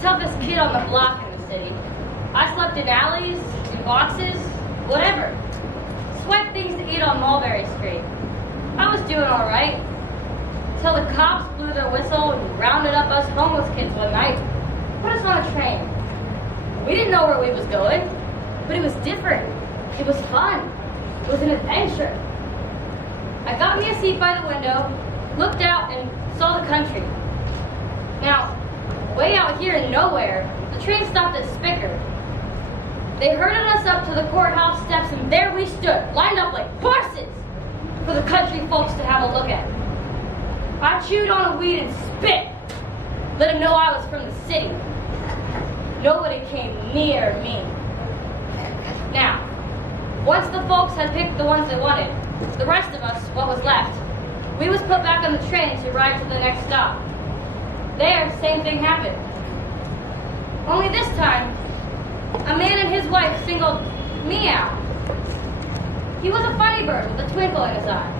Toughest kid on the block in the city. I slept in alleys, in boxes, whatever. Swept things to eat on Mulberry Street. I was doing all right. Till the cops blew their whistle and rounded up us homeless kids one night. Put us on a train. We didn't know where we was going, but it was different. It was fun. It was an adventure. I got me a seat by the window, looked out, and saw the country. Now, way out here in nowhere, the train stopped at Spicker. They herded us up to the courthouse steps, and there we stood, lined up like horses, for the country folks to have a look at. I chewed on a weed and spit, let them know I was from the city. Nobody came near me. Now, once the folks had picked the ones they wanted, the rest of us, what was left, we was put back on the train to ride to the next stop. There, same thing happened. Only this time, a man and his wife singled me out. He was a funny bird with a twinkle in his eye.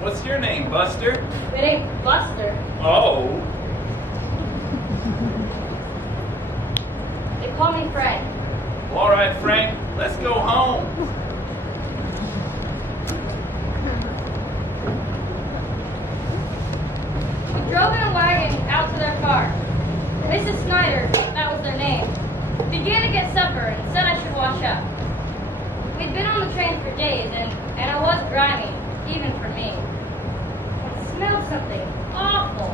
What's your name, Buster? It ain't Buster. Oh. They call me Frank. Well, all right, Frank, let's go home. We drove in a wagon out to their car. Mrs. Snyder, that was their name, began to get supper and said I should wash up. We'd been on the train for days, and it was grimy, even for me. It smelled something awful.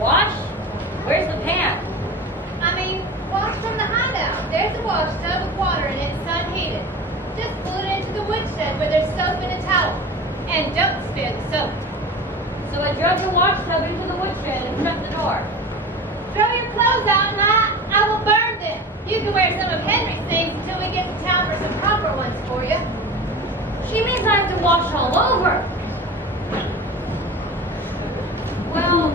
Wash? Where's the pan? Wash from the hideout. There's a wash tub with water in it, sun heated. Just pull it into the woodshed where there's soap and a towel. And don't spare the soap. So I drove the wash tub into the woodshed and shut the door. Throw your clothes out and I will burn them. You can wear some of Henry's things until we get to town for some proper ones for you. She means I have to wash all over. Well,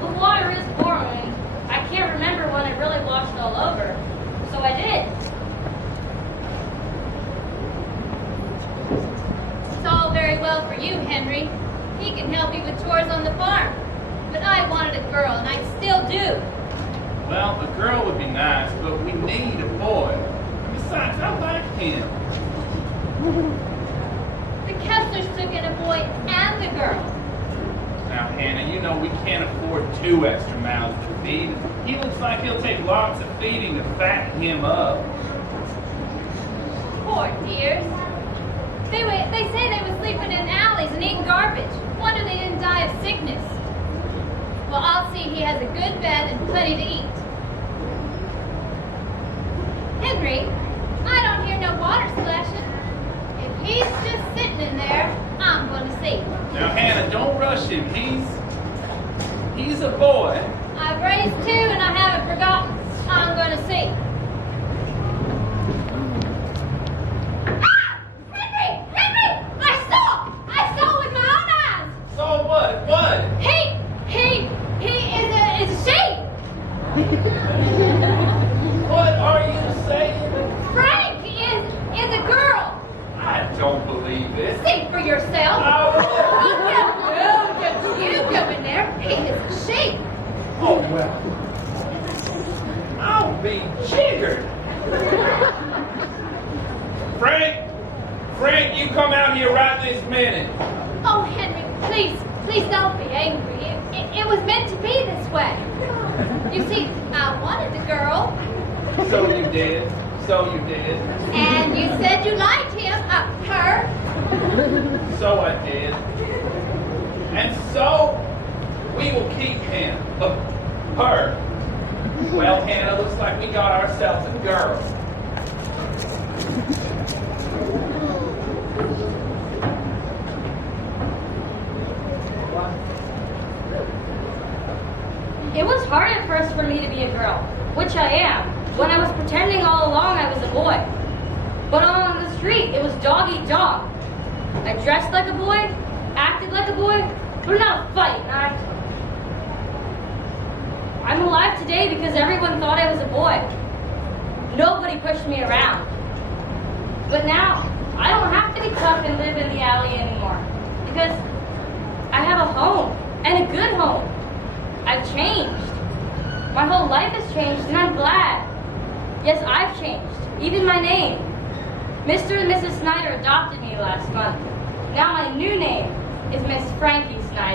the water is boiling. I can't remember when I really washed all over, so I did. It's all very well for you, Henry. He can help you with chores on the farm. But I wanted a girl, and I still do. Well, a girl would be nice, but we need a boy. Besides, I like him. The Kesslers took in a boy and a girl. Now, Hannah, you know we can't afford 2 extra mouths to feed. He looks like he'll take lots of feeding to fatten him up. Poor dears. They say they were sleeping in alleys and eating garbage. Wonder they didn't die of sickness. Well, I'll see he has a good bed and plenty to eat. Henry, I don't hear no water splashing. If he's just sitting in there, I'm going to see. Now, Hannah, don't rush him. He's a boy. I've raised 2 and I haven't forgotten. I'm going to see. So what? What? He is a sheep. What are you saying? Frank is a girl. I don't believe it. See for yourself. Oh, No, don't you go in there. He is a sheep. oh well. I'll be jiggered. Frank, you come out here right this minute. Oh, Henry, please don't be angry. It was meant to be this way. You see, I wanted the girl. So you did. And you said you liked him, her. So I did. And so we will keep him. Her. Well, Hannah, looks like we got ourselves a girl. It was hard at first for me to be a girl, which I am, when I was pretending all along I was a boy. But on the street, it was dog eat dog. I dressed like a boy, acted like a boy, but not a fight. I'm alive today because everyone thought I was a boy. Nobody pushed me around. But now, I don't have to be tough and live in the alley anymore, because I have a home, and a good home. I've changed. My whole life has changed, and I'm glad. Yes, I've changed, even my name. Mr. and Mrs. Snyder adopted me last month. Now my new name is Miss Frankie Snyder.